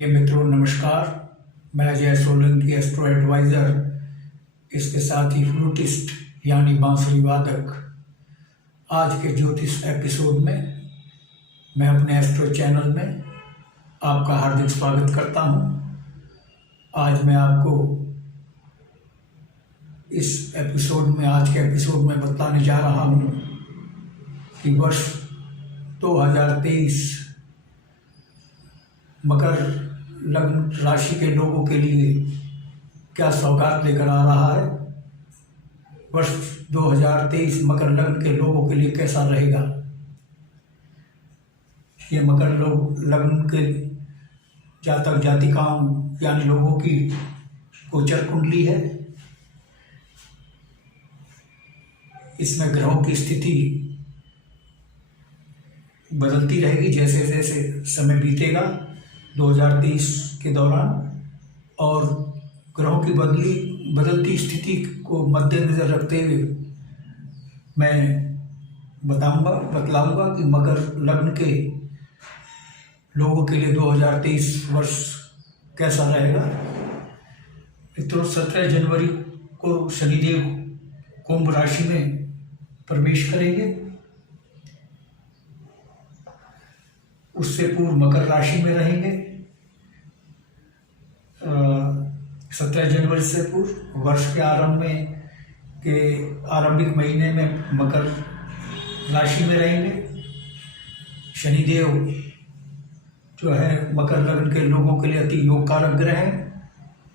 ये मित्रों नमस्कार। मैं अजय सोलंकी एस्ट्रो एडवाइज़र, इसके साथ ही फ्लूटिस्ट यानी बांसुरी वादक। आज के ज्योतिष एपिसोड में मैं अपने एस्ट्रो चैनल में आपका हार्दिक स्वागत करता हूं। आज मैं आपको आज के एपिसोड में बताने जा रहा हूं कि वर्ष 2023 मकर लग्न राशि के लोगों के लिए क्या सौगात लेकर आ रहा है। वर्ष 2023 मकर लग्न के लोगों के लिए कैसा रहेगा। ये मकर लग्न के जातक जातिकाओं यानी लोगों की गोचर कुंडली है। इसमें ग्रहों की स्थिति बदलती रहेगी जैसे जैसे समय बीतेगा 2023 के दौरान, और ग्रहों की बदलती स्थिति को मद्देनजर रखते हुए मैं बतलाऊंगा कि मकर लग्न के लोगों के लिए 2023 वर्ष कैसा रहेगा। मित्रों, 17 जनवरी को शनिदेव कुंभ राशि में प्रवेश करेंगे। उससे पूर्व मकर राशि में रहेंगे। 17 जनवरी से पूर्व वर्ष के आरंभिक महीने में मकर राशि में रहेंगे। शनिदेव जो है मकर लग्न के लोगों के लिए अति योग कारक ग्रह है।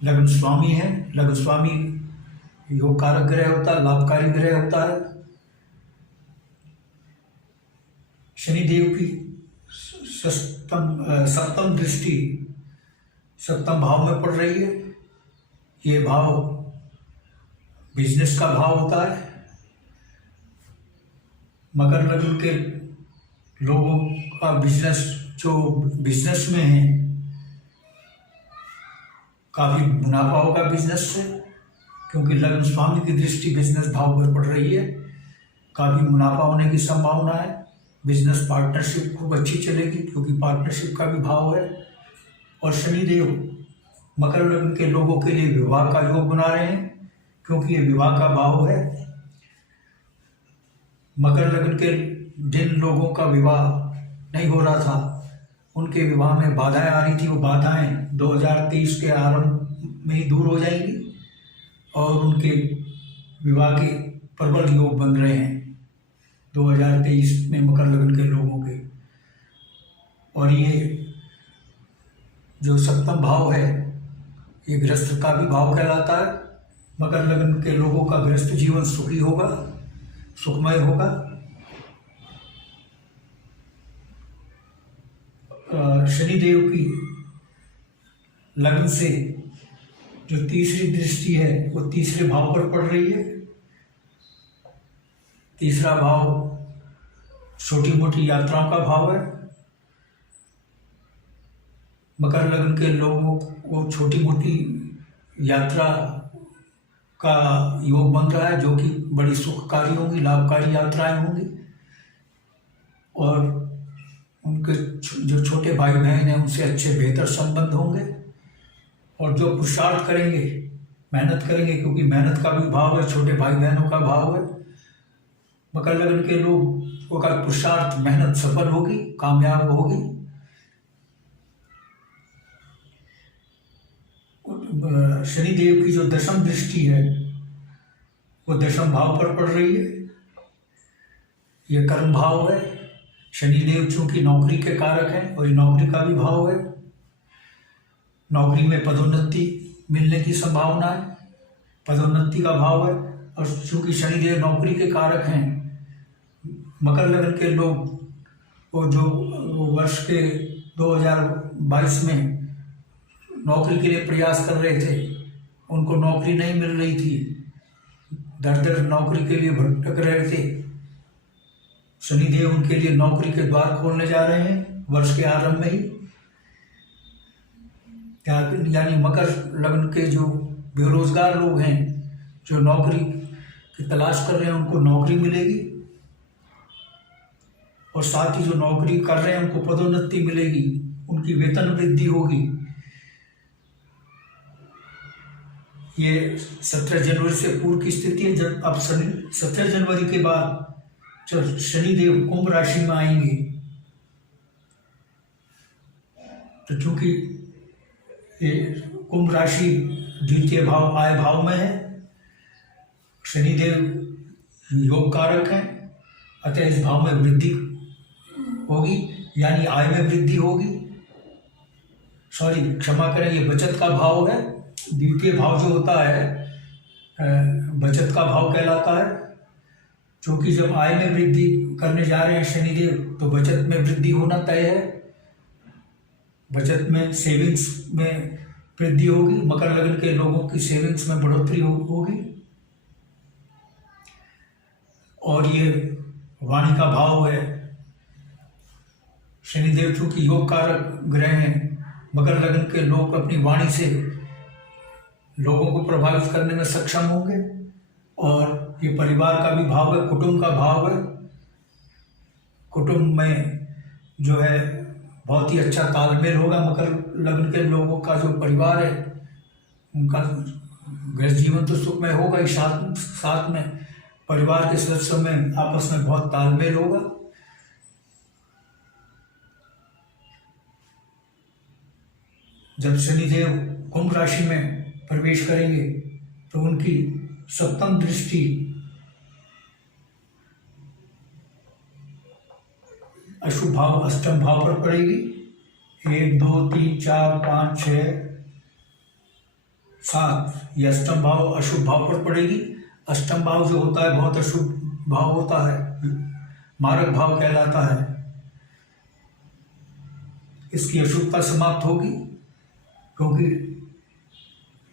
लग्न स्वामी है। लग्न स्वामी योग कारक ग्रह होता है, लाभकारी ग्रह होता है। शनिदेव की सप्तम दृष्टि सप्तम भाव में पड़ रही है। ये भाव बिजनेस का भाव होता है। मकर लग्न के लोगों का बिजनेस में है, काफी मुनाफा होगा बिजनेस से, क्योंकि लग्न स्वामी की दृष्टि बिजनेस भाव पर पड़ रही है। काफी मुनाफा होने की संभावना है। बिजनेस पार्टनरशिप खूब अच्छी चलेगी, क्योंकि पार्टनरशिप का भी भाव है। और शनिदेव मकर लग्न के लोगों के लिए विवाह का योग बना रहे हैं, क्योंकि ये विवाह का भाव है। मकर लग्न के जिन लोगों का विवाह नहीं हो रहा था, उनके विवाह में बाधाएं आ रही थी, वो बाधाएं 2023 के आरंभ में ही दूर हो जाएंगी और उनके विवाह के प्रबल योग बन रहे हैं 2023 में मकर लग्न के लोगों के। और ये जो सप्तम भाव है, ये गृहस्थ का भी भाव कहलाता है। मकर लग्न के लोगों का गृहस्थ जीवन सुखी होगा, सुखमय होगा। शनिदेव की लग्न से जो तीसरी दृष्टि है वो तीसरे भाव पर पड़ रही है। तीसरा भाव छोटी मोटी यात्राओं का भाव है। मकर लग्न के लोगों को छोटी मोटी यात्रा का योग बन रहा है, जो कि बड़ी सुखकारी होंगी, लाभकारी यात्राएं होंगी। और उनके जो छोटे भाई बहन हैं उनसे अच्छे बेहतर संबंध होंगे। और जो पुरुषार्थ करेंगे, मेहनत करेंगे, क्योंकि मेहनत का भी भाव है, छोटे भाई बहनों का भाव है। मकर लग्न के लोगों का पुरुषार्थ मेहनत सफल होगी, कामयाब होगी। शनिदेव की जो दशम दृष्टि है वो दशम भाव पर पड़ रही है। ये कर्म भाव है। शनिदेव चूंकि नौकरी के कारक हैं और ये नौकरी का भी भाव है। नौकरी में पदोन्नति मिलने की संभावना है, पदोन्नति का भाव है। और चूंकि शनिदेव नौकरी के कारक हैं, मकर लग्न के लोग वो जो वर्ष के 2022 में नौकरी के लिए प्रयास कर रहे थे, उनको नौकरी नहीं मिल रही थी, दर दर नौकरी के लिए भटक रहे थे। शनिदेव उनके लिए नौकरी के द्वार खोलने जा रहे हैं वर्ष के आरंभ में ही। यानी मकर लग्न के जो बेरोजगार लोग हैं, जो नौकरी की तलाश कर रहे हैं, उनको नौकरी मिलेगी। और साथ ही जो नौकरी कर रहे हैं उनको पदोन्नति मिलेगी, उनकी वेतन वृद्धि होगी। ये 17 जनवरी से पूर्व की स्थिति है। जब अब 17 जनवरी के बाद जब शनिदेव कुंभ राशि में आएंगे, तो चूंकि ये कुंभ राशि द्वितीय भाव आय भाव में है, शनिदेव योग कारक हैं, अतः इस भाव में वृद्धि होगी, यानी आय में वृद्धि होगी। सॉरी, क्षमा करें, ये बचत का भाव है। द्वितीय भाव जो होता है बचत का भाव कहलाता है। क्योंकि जब आय में वृद्धि करने जा रहे हैं शनिदेव, तो बचत में वृद्धि होना तय है। बचत में, सेविंग्स में वृद्धि होगी। मकर लग्न के लोगों की सेविंग्स में बढ़ोतरी होगी। और ये वाणी का भाव है। शनिदेव चूंकि योग कारक ग्रह हैं, मकर लग्न के लोग अपनी वाणी से लोगों को प्रभावित करने में सक्षम होंगे। और ये परिवार का भी भाव है, कुटुंब का भाव है। कुटुंब में जो है बहुत ही अच्छा तालमेल होगा। मकर लग्न के लोगों का जो परिवार है, उनका गृह जीवन तो सुखमय होगा ही, साथ में परिवार के सदस्यों में आपस में बहुत तालमेल होगा। जब शनिदेव कुंभ राशि में प्रवेश करेंगे, तो उनकी सप्तम दृष्टि अशुभ भाव अष्टम भाव पर पड़ेगी। 1 2 3 4 5 6 7, ये अष्टम भाव अशुभ भाव पर पड़ेगी। अष्टम भाव जो होता है बहुत अशुभ भाव होता है, मारक भाव कहलाता है। इसकी अशुभता समाप्त होगी, क्योंकि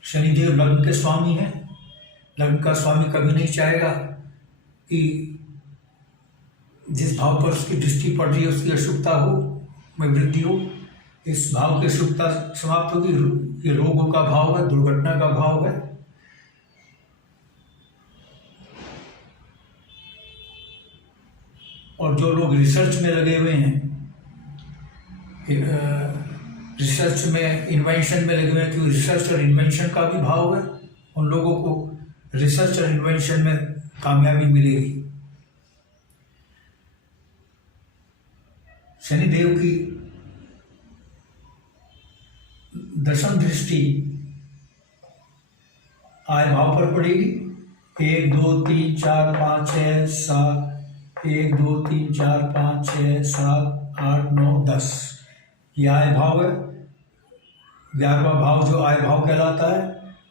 शनिदेव लग्न के स्वामी हैं। लग्न का स्वामी कभी नहीं चाहेगा कि जिस भाव पर उसकी दृष्टि पड़ रही है उसकी अशुभता हो, में वृद्धि हो। इस भाव की अशुभता समाप्त होगी। ये रोगों का भाव है, दुर्घटना का भाव है। और जो लोग रिसर्च में लगे हुए हैं, रिसर्च में, इन्वेंशन में लगे हुए हैं, क्योंकि रिसर्च और इन्वेंशन का भी भाव है, उन लोगों को रिसर्च और इन्वेंशन में कामयाबी मिलेगी। शनिदेव की दशम दृष्टि आय भाव पर पड़ेगी। 1 2 3 4 5 6 7, 1 2 3 4 5 6 7 8 9 10, ये आय भाव है। 11वां भाव जो आय भाव कहलाता है,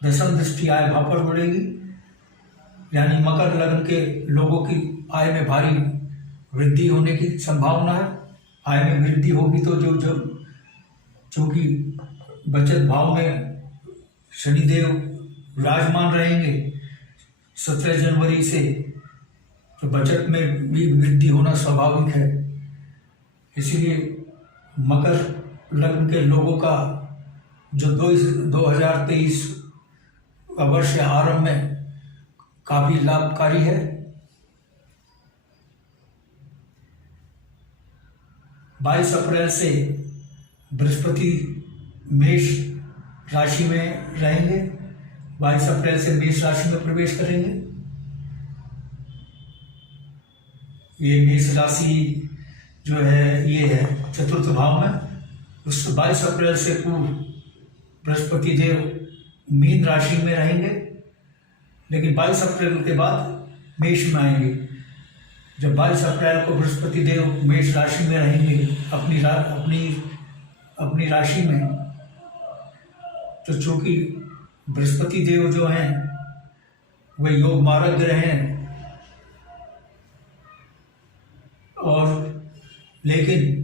दशम दृष्टि आय भाव पर पड़ेगी, यानी मकर लग्न के लोगों की आय में भारी वृद्धि होने की संभावना है। आय में वृद्धि होगी तो जो चूंकि बचत भाव में शनिदेव विराजमान रहेंगे 17 जनवरी से, तो बचत में भी वृद्धि होना स्वाभाविक है। इसीलिए मकर लग्न के लोगों का जो 2023 का वर्ष आरंभ में काफी लाभकारी है। 22 अप्रैल से बृहस्पति मेष राशि में रहेंगे। 22 अप्रैल से मेष राशि में प्रवेश करेंगे। ये मेष राशि जो है ये है चतुर्थ भाव में। उस 22 अप्रैल से पूर्व बृहस्पति देव मीन राशि में रहेंगे, लेकिन 22 अप्रैल के बाद मेष में आएंगे। जब 22 अप्रैल को बृहस्पति देव मेष राशि में रहेंगे अपनी राशि में, तो चूंकि बृहस्पति देव जो हैं वे योग मारक ग्रह हैं, और लेकिन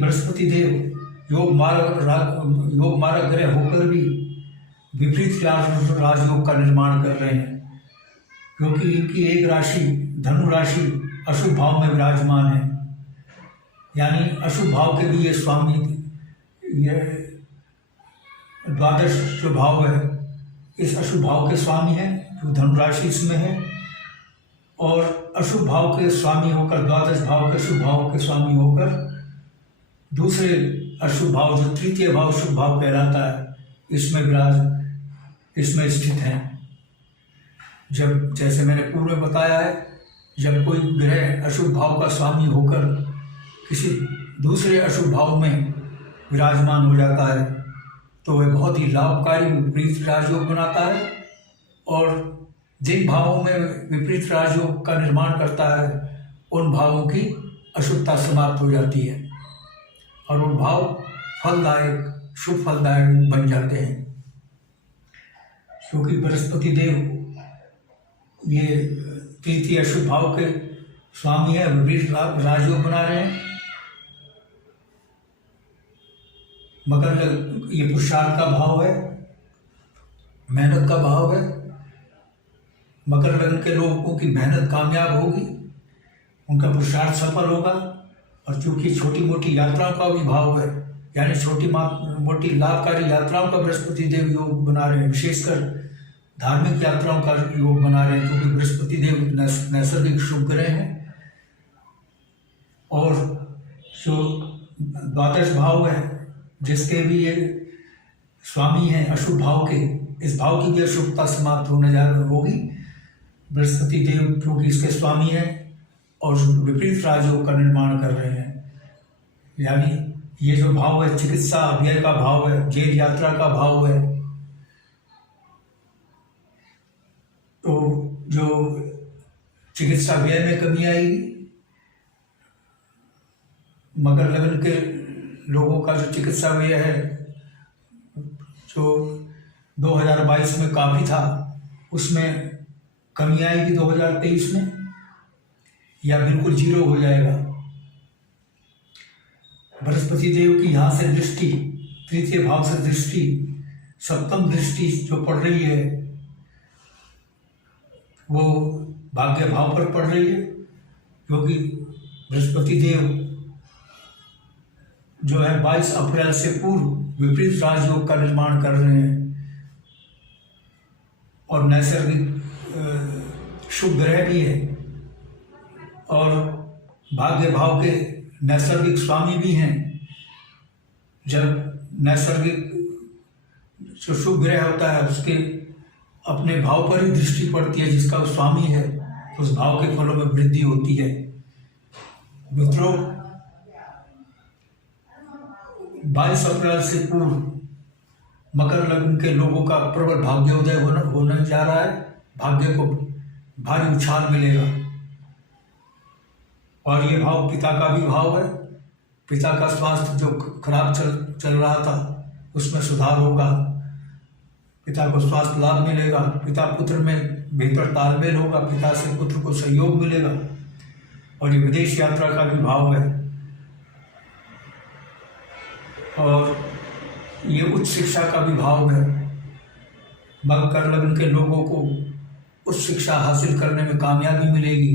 बृहस्पति देव योग मारक ग्रह होकर भी विपरीत राजयोग का निर्माण कर रहे हैं, क्योंकि इनकी एक राशि धनु राशि अशुभ भाव में विराजमान है। यानी अशुभ भाव के भी ये स्वामी, ये द्वादश जो भाव है इस अशुभ भाव के स्वामी हैं, जो धनु राशि इसमें है। और अशुभ भाव के स्वामी होकर, द्वादश भाव के शुभ भाव के स्वामी होकर, दूसरे अशुभ भाव जो तृतीय भाव शुभ भाव कहलाता है, इसमें स्थित हैं। जब, जैसे मैंने पूर्व में बताया है, जब कोई ग्रह अशुभ भाव का स्वामी होकर किसी दूसरे अशुभ भाव में विराजमान हो जाता है तो वह बहुत ही लाभकारी विपरीत राजयोग बनाता है, और जिन भावों में विपरीत राजयोग का निर्माण करता है उन भावों की अशुभता समाप्त हो जाती है और उन भाव फलदायक, शुभ फलदायक बन जाते हैं। क्योंकि बृहस्पति देव ये तृतीय अशुभ भाव के स्वामी है, विपरीत राजयोग बना रहे हैं। मकर ये पुरुषार्थ का भाव है, मेहनत का भाव है। मकर लग्न के लोगों की मेहनत कामयाब होगी, उनका पुरुषार्थ सफल होगा। और चूंकि छोटी मोटी यात्राओं का भी भाव है, यानी छोटी मोटी लाभकारी यात्राओं का बृहस्पति देव योग बना रहे हैं, विशेषकर धार्मिक यात्राओं का योग बना रहे हैं, क्योंकि बृहस्पति देव नैसर्गिक शुभ ग्रह हैं। और जो द्वादश भाव है जिसके भी ये स्वामी हैं अशुभ भाव के, इस भाव की भी अशुभता समाप्त होने होगी। बृहस्पति देव क्योंकि इसके स्वामी हैं और विपरीत राजयोग का निर्माण कर रहे हैं, यानी ये जो भाव है चिकित्सा व्यय का भाव है, जेल यात्रा का भाव है। तो जो चिकित्सा व्यय में कमी आएगी, मकर लग्न के लोगों का जो चिकित्सा व्यय है जो 2022 में काफ़ी था, उसमें कमी आएगी 2023 में, या बिल्कुल जीरो हो जाएगा। बृहस्पति देव की यहाँ से दृष्टि, तृतीय भाव से दृष्टि, सप्तम दृष्टि जो पड़ रही है वो भाग्य भाव पर पड़ रही है, क्योंकि बृहस्पति देव जो है 22 अप्रैल से पूर्व विपरीत राजयोग का निर्माण कर रहे हैं और नैसर्गिक शुभ ग्रह भी है और भाग्य भाव के नैसर्गिक स्वामी भी हैं। जब नैसर्गिक जो शुभ ग्रह होता है उसके अपने भाव पर ही दृष्टि पड़ती है, जिसका वो स्वामी है, तो उस भाव के फलों में वृद्धि होती है। मित्रों, 22 अप्रैल से पूर्व मकर लग्न के लोगों का प्रबल भाग्योदय होने जा रहा है। भाग्य को भारी उछाल मिलेगा और ये भाव पिता का भी भाव है। पिता का स्वास्थ्य जो खराब चल रहा था उसमें सुधार होगा, पिता को स्वास्थ्य लाभ मिलेगा, पिता पुत्र में बेहतर तालमेल होगा, पिता से पुत्र को सहयोग मिलेगा। और ये विदेश यात्रा का भी भाव है और ये उच्च शिक्षा का भी भाव है। मकर लग्न के लोगों को उच्च शिक्षा हासिल करने में कामयाबी मिलेगी।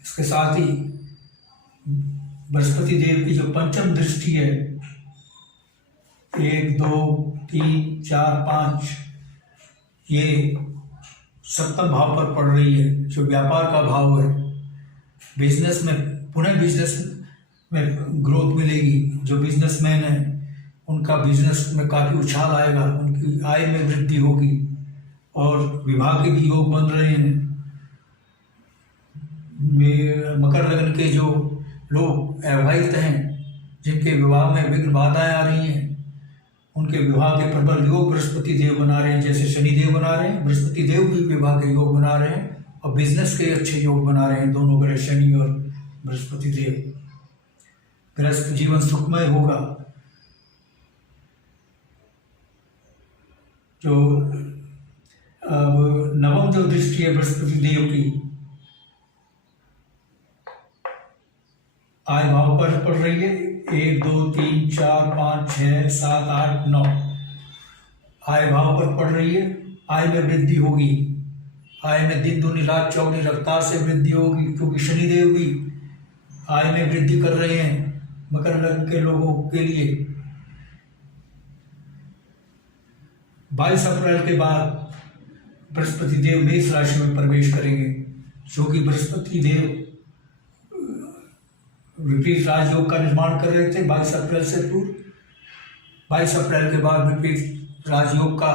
इसके साथ ही बृहस्पति देव की जो पंचम दृष्टि है, 1, 2, 3, 4, 5, ये सप्तम भाव पर पड़ रही है, जो व्यापार का भाव है। बिजनेस में पुनः बिजनेस में ग्रोथ मिलेगी। जो बिजनेसमैन है उनका बिजनेस में काफ़ी उछाल आएगा, उनकी आय में वृद्धि होगी और विवाह के भी योग बन रहे हैं। मकर लग्न के जो लोग अविवाहित हैं, जिनके विवाह में विघ्न बाधाएं आ रही हैं, उनके विवाह के प्रबल योग बृहस्पति देव बना रहे हैं। जैसे शनि देव बना रहे हैं, बृहस्पति देव भी विवाह के योग बना रहे हैं और बिजनेस के अच्छे योग बना रहे हैं, दोनों ग्रह शनि और बृहस्पति देव। गृहस्थ जीवन सुखमय होगा। जो अब नवम जो दृष्टि है बृहस्पति देव की, आय भाव पर पड़ रही है। 1, 2, 3, 4, 5, 6, 7, 8, 9 आय भाव पर पड़ रही है। आय में वृद्धि होगी, आय में दिन दूनी रात चौगुनी रफ्तार से वृद्धि होगी, क्योंकि शनिदेव भी आय में वृद्धि कर रहे हैं मकर लग्न के लोगों के लिए। 22 अप्रैल के बाद बृहस्पति देव मेष राशि में प्रवेश करेंगे, क्योंकि बृहस्पति देव विपरीत राजयोग का निर्माण कर रहे थे 22 अप्रैल से पूर्व, 22 अप्रैल के बाद विपरीत राजयोग का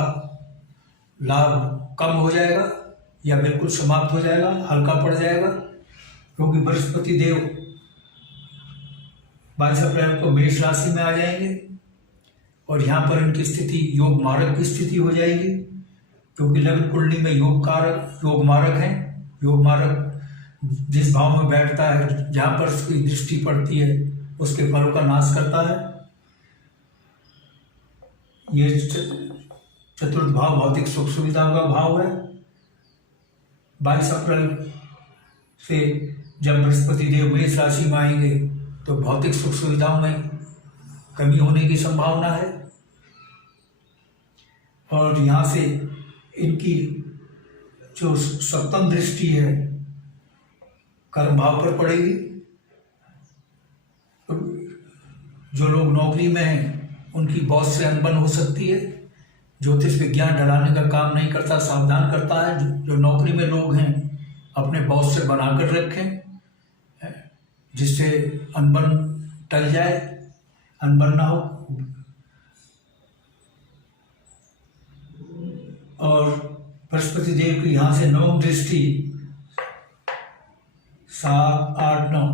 लाभ कम हो जाएगा या बिल्कुल समाप्त हो जाएगा, हल्का पड़ जाएगा, क्योंकि बृहस्पति देव 22 अप्रैल को मेष राशि में आ जाएंगे और यहाँ पर इनकी स्थिति योग मारक की स्थिति हो जाएगी, क्योंकि लग्न कुंडली में योग मारक है। योग मारक जिस भाव में बैठता है, जहाँ पर उसकी दृष्टि पड़ती है, उसके फलों का नाश करता है। ये चतुर्थ भाव भौतिक सुख सुविधा का भाव है। 22 अप्रैल से जब बृहस्पति देव मेष राशि में आएंगे तो भौतिक सुख सुविधाओं में कमी होने की संभावना है और यहाँ से इनकी जो सप्तम दृष्टि है कर्म भाव पर पड़ेगी। जो लोग नौकरी में हैं उनकी बॉस से अनबन हो सकती है। ज्योतिष विज्ञान डराने का काम नहीं करता, सावधान करता है। जो नौकरी में लोग हैं अपने बॉस से बनाकर रखें, जिससे अनबन टल जाए, अनबन ना हो। और बृहस्पति देव की यहाँ से 9 दृष्टि 7, 8, 9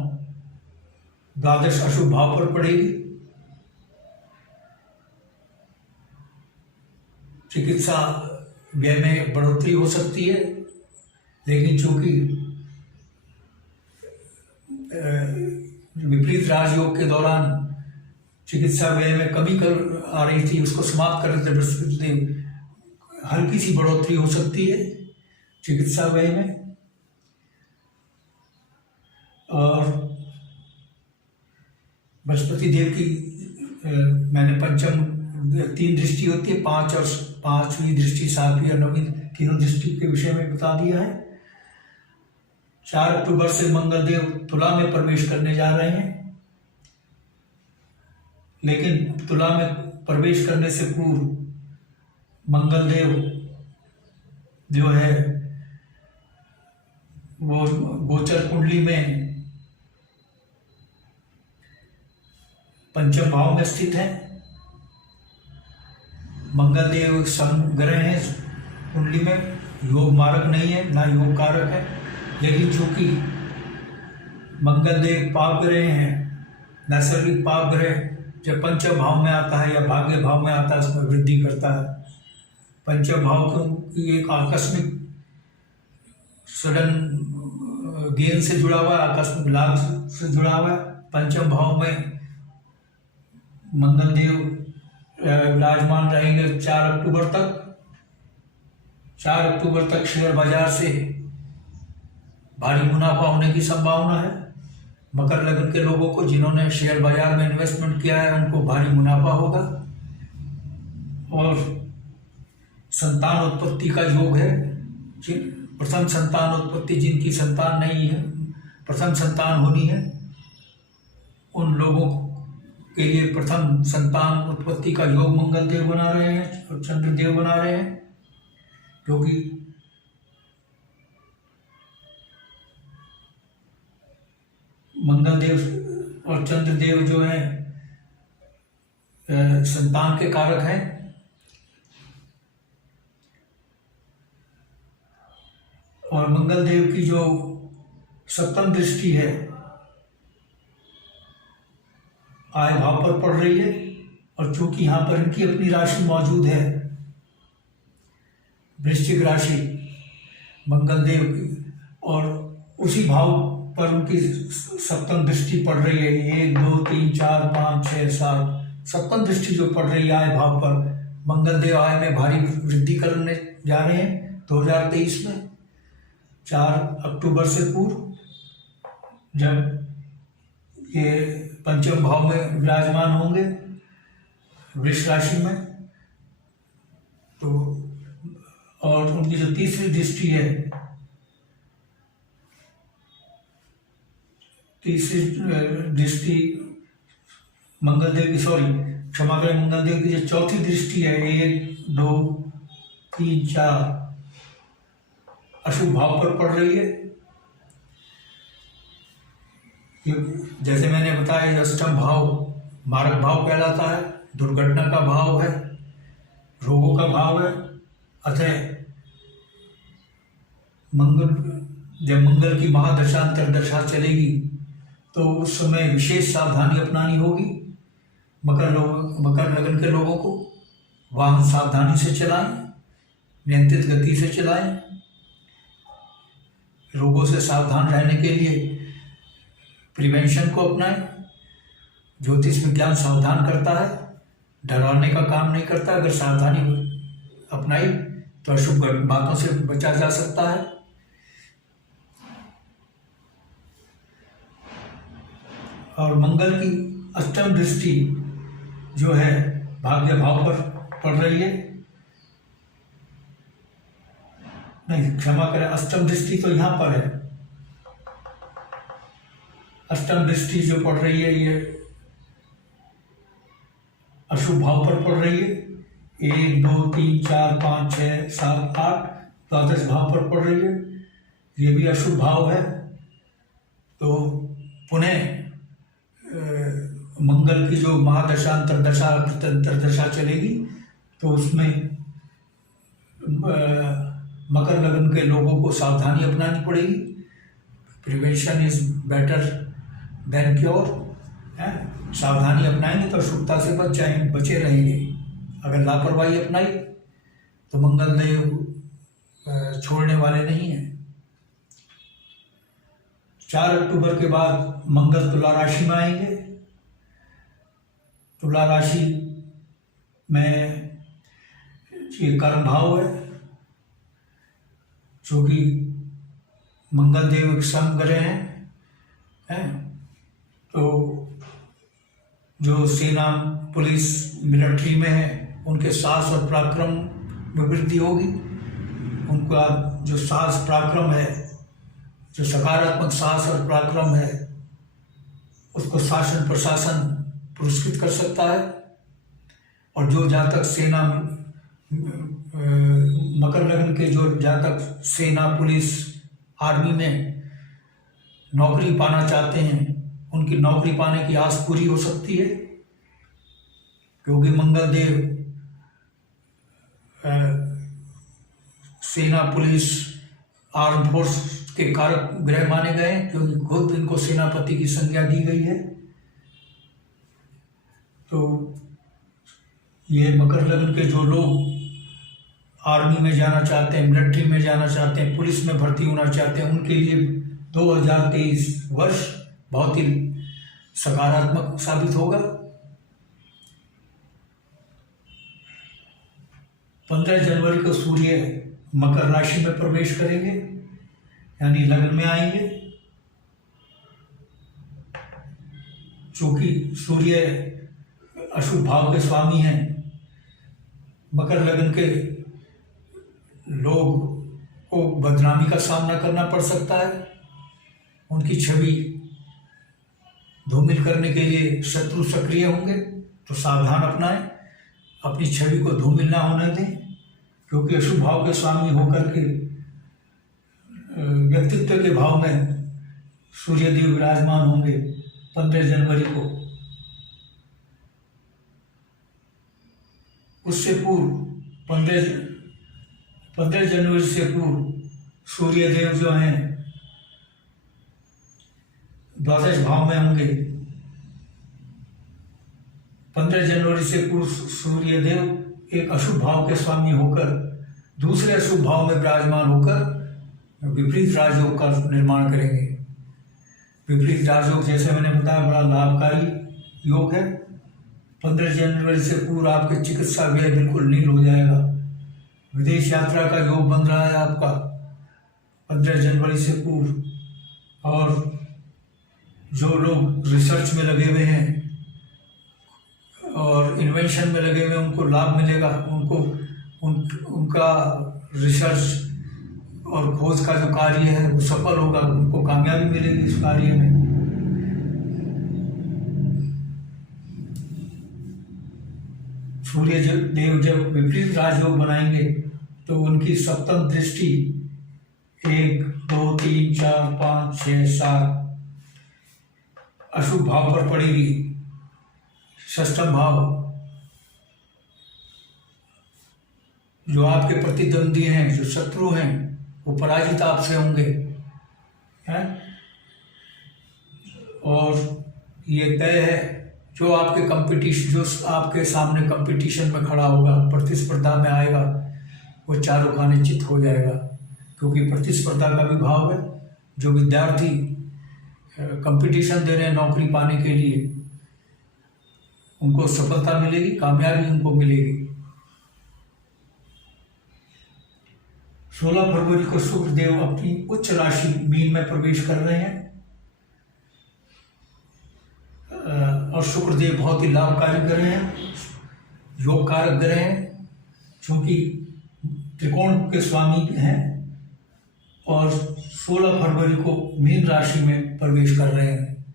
द्वादश अशुभ भाव पर पड़ेगी। चिकित्सा व्यय में बढ़ोतरी हो सकती है, लेकिन चूंकि विपरीत राजयोग के दौरान चिकित्सा व्यय में कमी कर आ रही थी, उसको समाप्त कर रहे थे बृहस्पति देव, हल्की सी बढ़ोतरी हो सकती है चिकित्सा व्यय में। और बृहस्पति देव की मैंने पंचम 3 दृष्टि होती है, 5 और 5वीं दृष्टि, 7वीं और 9वीं, तीनों दृष्टि के विषय में बता दिया है। 4 अक्टूबर से मंगल देव तुला में प्रवेश करने जा रहे हैं, लेकिन तुला में प्रवेश करने से पूर्व मंगल देव जो है वो गोचर कुंडली में पंचम भाव में स्थित है। मंगल देव ग्रह है कुंडली में, योग मारक नहीं है, ना योग कारक है, लेकिन चूंकि मंगल देव पाप ग्रह हैं, नैसर्गिक पाप ग्रह जब पंचम भाव में आता है या भाग्य भाव में आता है उसमें वृद्धि करता है। पंचम भाव की एक आकस्मिक सडन गेन से जुड़ा हुआ है, आकस्मिक लाभ से जुड़ा हुआ है। पंचम भाव में मंगल देव विराजमान रहेंगे 4 अक्टूबर तक। 4 अक्टूबर तक शेयर बाजार से भारी मुनाफा होने की संभावना है। मकर लग्न के लोगों को जिन्होंने शेयर बाजार में इन्वेस्टमेंट किया है उनको भारी मुनाफा होगा। और संतान उत्पत्ति का योग है। प्रथम संतान उत्पत्ति, जिनकी संतान नहीं है, प्रथम संतान होनी है, उन लोगों के लिए प्रथम संतान उत्पत्ति का योग मंगल देव बना रहे हैं और चंद्र देव बना रहे हैं, क्योंकि मंगल देव और चंद्र देव जो है संतान के कारक हैं। और मंगल देव की जो सप्तम दृष्टि है आय भाव पर पड़ रही है, और चूंकि यहाँ पर इनकी अपनी राशि मौजूद है वृश्चिक राशि मंगल देव की, और उसी भाव पर उनकी सप्तम दृष्टि पड़ रही है। 1, 2, 3, 4, 5, 6, 7 सप्तम दृष्टि जो पड़ रही है आय भाव पर, मंगल देव आय में भारी वृद्धि करने जा रहे हैं 2023 में। 4 अक्टूबर से पूर्व जब ये पंचम भाव में विराजमान होंगे वृष राशि में, तो और उनकी जो तीसरी दृष्टि है, तीसरी दृष्टि मंगल देव की, क्षमा करें, मंगल देव की जो चौथी दृष्टि है 1, 2, 3, 4 अशुभ भाव पर पड़ रही है। जैसे मैंने बताया, अष्टम भाव मारक भाव कहलाता है, दुर्घटना का भाव है, रोगों का भाव है। अतः जब मंगल की महादशा अंतर्दशा चलेगी तो उस समय विशेष सावधानी अपनानी होगी। मकर लगन के लोगों को वाहन सावधानी से चलाएं, नियंत्रित गति से चलाएं। रोगों से सावधान रहने के लिए प्रिवेंशन को अपनाएं। ज्योतिष विज्ञान सावधान करता है, डराने का काम नहीं करता। अगर सावधानी अपनाई तो अशुभ बातों से बचा जा सकता है। और मंगल की अष्टम दृष्टि जो है भाग्य भाव पर पड़ रही है। नहीं, क्षमा करें, अष्टम दृष्टि तो यहाँ पर है। अष्टम दृष्टि जो पड़ रही है ये अशुभ भाव पर पड़ रही है। 1 2 3 4 5 6 7 8 द्वादश भाव पर पड़ रही है। ये भी अशुभ भाव है। तो पुनः मंगल की जो महादशा अंतर्दशा चलेगी तो उसमें मकर लगन के लोगों को सावधानी अपनानी पड़ेगी। Prevention is better than cure. सावधानी अपनाएंगे तो अशुभता से बचे रहेंगे। अगर लापरवाही अपनाई तो मंगल देव छोड़ने वाले नहीं हैं। 4 अक्टूबर के बाद मंगल तुला राशि में आएंगे। तुला राशि में ये कर्म भाव है, क्योंकि मंगल देव एक समग्रह हैं। तो जो सेना पुलिस मिलिट्री में है उनके साहस और पराक्रम में वृद्धि होगी। उनका जो साहस पराक्रम है, जो सकारात्मक साहस और पराक्रम है, उसको शासन प्रशासन पुरस्कृत कर सकता है। और जो जातक सेना मकर लगन के जो जातक सेना पुलिस आर्मी में नौकरी पाना चाहते हैं, उनकी नौकरी पाने की आस पूरी हो सकती है, क्योंकि मंगल देव सेना पुलिस आर्म फोर्स के कारक ग्रह माने गए, क्योंकि खुद इनको सेनापति की संज्ञा दी गई है। तो ये मकर लगन के जो लोग आर्मी में जाना चाहते हैं, मिलिट्री में जाना चाहते हैं, पुलिस में भर्ती होना चाहते हैं, उनके लिए 2023 वर्ष बहुत ही सकारात्मक साबित होगा। 15 जनवरी को सूर्य मकर राशि में प्रवेश करेंगे, यानी लगन में आएंगे। चूंकि सूर्य अशुभ भाव के स्वामी हैं, मकर लगन के लोग को बदनामी का सामना करना पड़ सकता है। उनकी छवि धूमिल करने के लिए शत्रु सक्रिय होंगे, तो सावधान अपनाएं, अपनी छवि को धूमिल ना होने दें, क्योंकि अशुभ भाव के स्वामी होकर के व्यक्तित्व के भाव में सूर्य देव विराजमान होंगे 15 जनवरी को। उससे पूर्व 15 जनवरी से पूर्व सूर्य देव जो हैं द्वादश भाव में होंगे। 15 जनवरी से पूर्व सूर्य देव एक अशुभ भाव के स्वामी होकर दूसरे अशुभ भाव में विराजमान होकर विपरीत राजयोग का निर्माण करेंगे। विपरीत राजयोग, जैसे मैंने बताया, बड़ा लाभकारी योग है। 15 जनवरी से पूर्व आपके चिकित्सा व्यय बिल्कुल नील हो जाएगा। विदेश यात्रा का योग बन रहा है आपका 15 जनवरी से पूर्व। और जो लोग रिसर्च में लगे हुए हैं और इन्वेंशन में लगे हुए हैं, उनको लाभ मिलेगा। उनका रिसर्च और खोज का जो कार्य है वो सफल होगा, उनको कामयाबी मिलेगी इस कार्य में। सूर्य देव जब विपरीत राजयोग बनाएंगे तो उनकी सप्तम दृष्टि 1 2 3 4 5 6 7 अशुभ भाव पर पड़ेगी। षष्ठम भाव जो आपके प्रतिद्वंदी हैं, जो शत्रु हैं, वो पराजित आपसे होंगे, हैं। और ये तय है, जो आपके सामने कंपटीशन में खड़ा होगा, प्रतिस्पर्धा में आएगा, वो चारों खाने चित हो जाएगा। क्योंकि प्रतिस्पर्धा का भी भाव है। जो विद्यार्थी कंपटीशन दे रहे हैं नौकरी पाने के लिए, उनको सफलता मिलेगी, कामयाबी उनको मिलेगी। 16 फरवरी को शुक्रदेव अपनी उच्च राशि मीन में प्रवेश कर रहे हैं। और शुक्रदेव बहुत ही लाभकारी ग्रह हैं, योग कारक ग्रह हैं, क्योंकि त्रिकोण के स्वामी हैं और 16 फरवरी को मीन राशि में प्रवेश कर रहे हैं।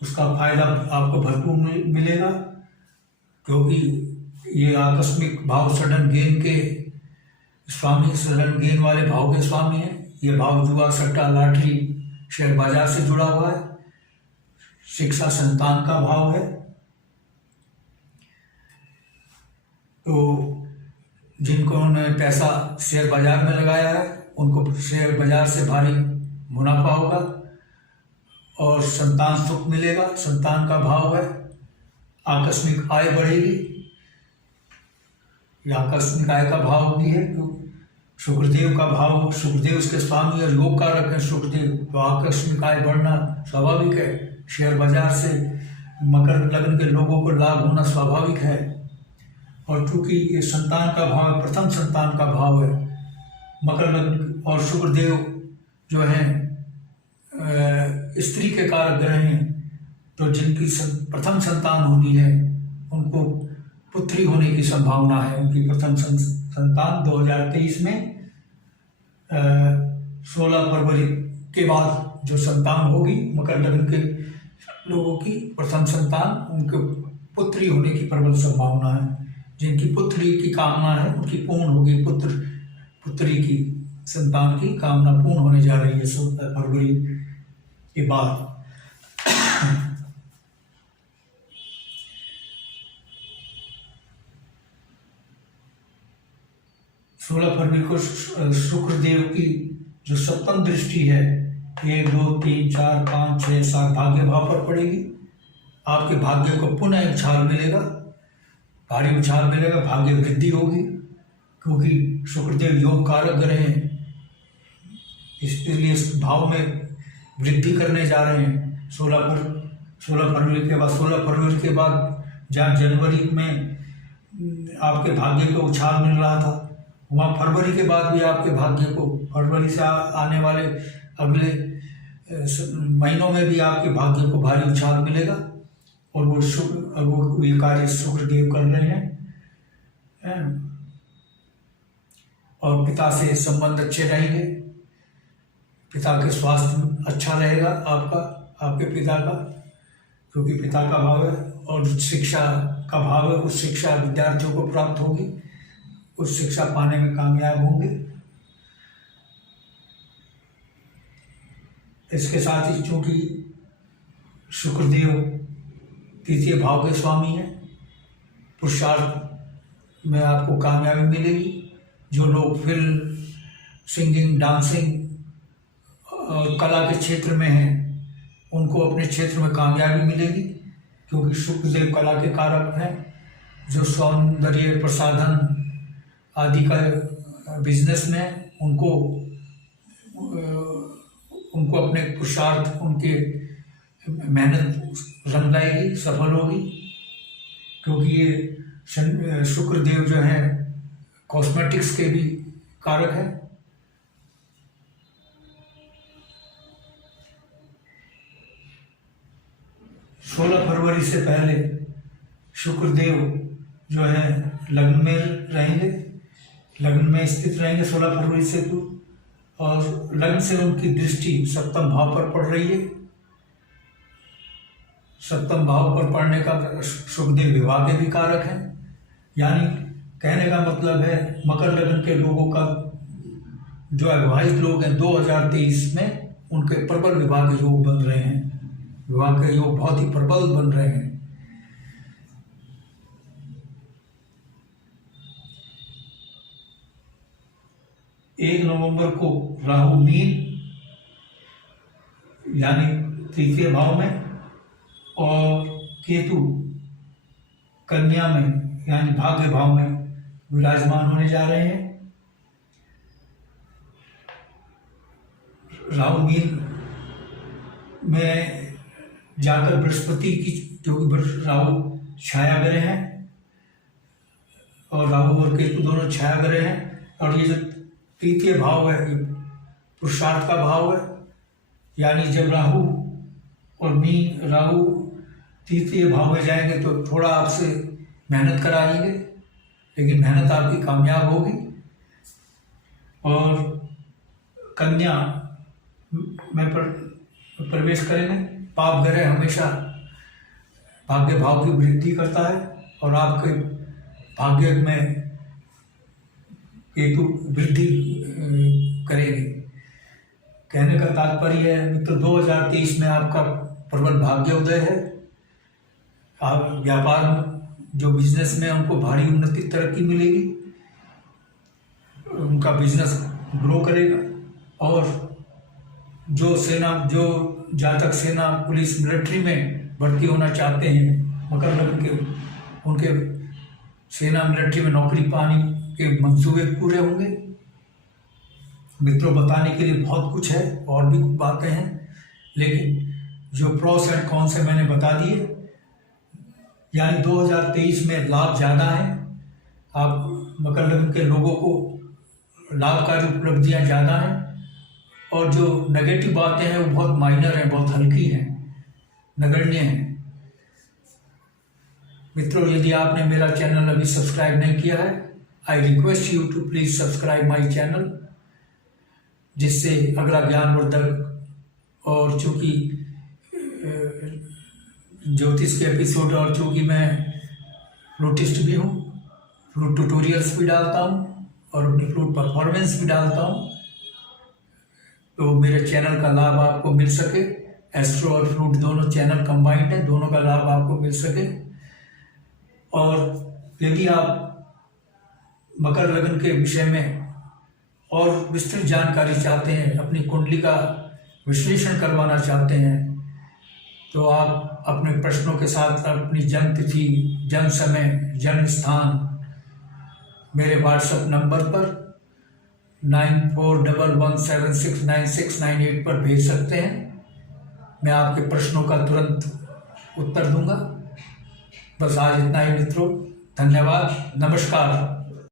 उसका फायदा आपको भरपूर मिलेगा, क्योंकि ये आकस्मिक भाव सडन गेन के स्वामी, सडन गेन वाले भाव के स्वामी हैं। ये भाव जुआ, सट्टा, लॉटरी, शेयर बाजार से जुड़ा हुआ है। शिक्षा, संतान का भाव है। तो जिनको उन्होंने पैसा शेयर बाजार में लगाया है, उनको शेयर बाजार से भारी मुनाफा होगा और संतान सुख मिलेगा। संतान का भाव है। आकस्मिक आय बढ़ेगी। यह आकस्मिक आय का भाव भी है। तो शुक्रदेव का भाव, शुक्रदेव उसके स्वामी और योग कारक है शुक्रदेव, तो आकस्मिक आय बढ़ना स्वाभाविक है। शेयर बाजार से मकर लग्न के लोगों को लाभ होना स्वाभाविक है। और चूंकि ये संतान का भाव, प्रथम संतान का भाव है, मकर लग्न, और शुक्रदेव जो है स्त्री के कारक ग्रह हैं, तो जिनकी प्रथम संतान होनी है, उनको पुत्री होने की संभावना है। उनकी प्रथम संतान 2023 में 16 फरवरी के बाद जो संतान होगी, मकर लग्न के लोगों की प्रथम संतान, उनके पुत्री होने की प्रबल संभावना है। जिनकी पुत्री की कामना है, उनकी पूर्ण होगी। पुत्री की संतान की कामना पूर्ण होने जा रही है 16 फरवरी के बाद। 16 फरवरी को शुक्रदेव की जो सप्तम दृष्टि है, 1, 2, 3, 4, 5, 6, 7 भाग्य भाव पर पड़ेगी। आपके भाग्य को पुनः उछाल मिलेगा, भारी उछाल मिलेगा, भाग्य वृद्धि होगी, क्योंकि शुक्रदेव योग कारक ग्रह हैं। इसलिए इस भाव में वृद्धि करने जा रहे हैं 16 फरवरी के बाद। 16 फरवरी के बाद जहाँ जनवरी में आपके भाग्य को उछाल मिल रहा था, वहाँ फरवरी के बाद भी आपके भाग्य को, फरवरी से आने वाले अगले महीनों में भी आपके भाग्य को भारी उछाल मिलेगा। और वो ये कार्य शुक्रदेव कर रहे हैं। और पिता से संबंध अच्छे रहेंगे, पिता के स्वास्थ्य अच्छा रहेगा आपका, आपके पिता का, क्योंकि पिता का भाव है। और शिक्षा का भाव है, उस शिक्षा विद्यार्थियों को प्राप्त होगी, उस शिक्षा पाने में कामयाब होंगे। इसके साथ ही चूंकि शुक्रदेव तृतीय भाव के स्वामी हैं, पुरुषार्थ में आपको कामयाबी मिलेगी। जो लोग फिल्म, सिंगिंग, डांसिंग और कला के क्षेत्र में हैं, उनको अपने क्षेत्र में कामयाबी मिलेगी, क्योंकि शुक्रदेव कला के कारक हैं। जो सौंदर्य प्रसाधन आदि का बिजनेस में, उनको अपने पुरुषार्थ, उनके मेहनत रंग लाएगी, सफल होगी। क्योंकि ये शुक्रदेव जो है कॉस्मेटिक्स के भी कारक है। सोलह फरवरी से पहले शुक्रदेव जो है लग्न में रहेंगे, लग्न में स्थित रहेंगे 16 फरवरी से तो, और लग्न से उनकी दृष्टि सप्तम भाव पर पड़ रही है। सप्तम भाव पर पड़ने का शुक्रदेव विवाह के भी कारक हैं। यानी कहने का मतलब है मकर लग्न के लोगों का जो अविवाहित लोग हैं 2023 में उनके प्रबल विवाह के योग बन रहे हैं। विवाह के योग बहुत ही प्रबल बन रहे हैं। 1 नवंबर को राहु मीन यानी तृतीय भाव में और केतु कन्या में यानी भाग्य भाव में विराजमान होने जा रहे हैं। राहु मीन में जाकर बृहस्पति की जो राहु छाया ग्रह है और राहु और केतु दोनों छाया ग्रह हैं। और ये जो तृतीय भाव है ये पुरुषार्थ का भाव है, यानी जब राहु और मीन राहु तृतीय भाव में जाएंगे तो थोड़ा आपसे मेहनत कराएंगे, लेकिन मेहनत आपकी कामयाब होगी। और कन्या में प्रवेश करेंगे। पाप ग्रह हमेशा भाग्य भाव की वृद्धि करता है और आपके भाग्य में केतु वृद्धि करेगी। कहने का तात्पर्य है मित्र 2023 में आपका प्रबल भाग्योदय है। आप व्यापार में जो बिजनेस में उनको भारी उन्नति तरक्की मिलेगी, उनका बिजनेस ग्रो करेगा। और जो जातक सेना पुलिस मिलिट्री में भर्ती होना चाहते हैं मकर लग्न के, उनके सेना मिलिट्री में नौकरी पाने के मंसूबे पूरे होंगे। मित्रों बताने के लिए बहुत कुछ है और भी कुछ बातें हैं, लेकिन जो प्रोस एंड कॉन्स है मैंने बता दिए। यानी 2023 में लाभ ज़्यादा है। आप मकर लग्न के लोगों को लाभकारी उपलब्धियां ज़्यादा हैं और जो नेगेटिव बातें हैं वो बहुत माइनर हैं, बहुत हल्की हैं, नगण्य हैं। मित्रों यदि आपने मेरा चैनल अभी सब्सक्राइब नहीं किया है, I request you to please subscribe my channel, जिससे अगला ज्ञानवर्धक और चूँकि ज्योतिष के एपिसोड और चूँकि मैं फ्लूटिस्ट भी हूँ, फ्लूट ट्यूटोरियल्स भी डालता हूँ और अपनी फ्लूट परफॉर्मेंस भी डालता हूँ, तो मेरे चैनल का लाभ आपको मिल सके। एस्ट्रो और फ्लूट दोनों चैनल कंबाइंड है, दोनों का लाभ आपको मिल सके। और यदि आप मकर लग्न के विषय में और विस्तृत जानकारी चाहते हैं, अपनी कुंडली का विश्लेषण करवाना चाहते हैं, तो आप अपने प्रश्नों के साथ अपनी जन्म तिथि, जन्म समय, जन्म स्थान मेरे व्हाट्सएप नंबर पर 9411769698 पर भेज सकते हैं। मैं आपके प्रश्नों का तुरंत उत्तर दूंगा। बस आज इतना ही मित्रों, धन्यवाद, नमस्कार।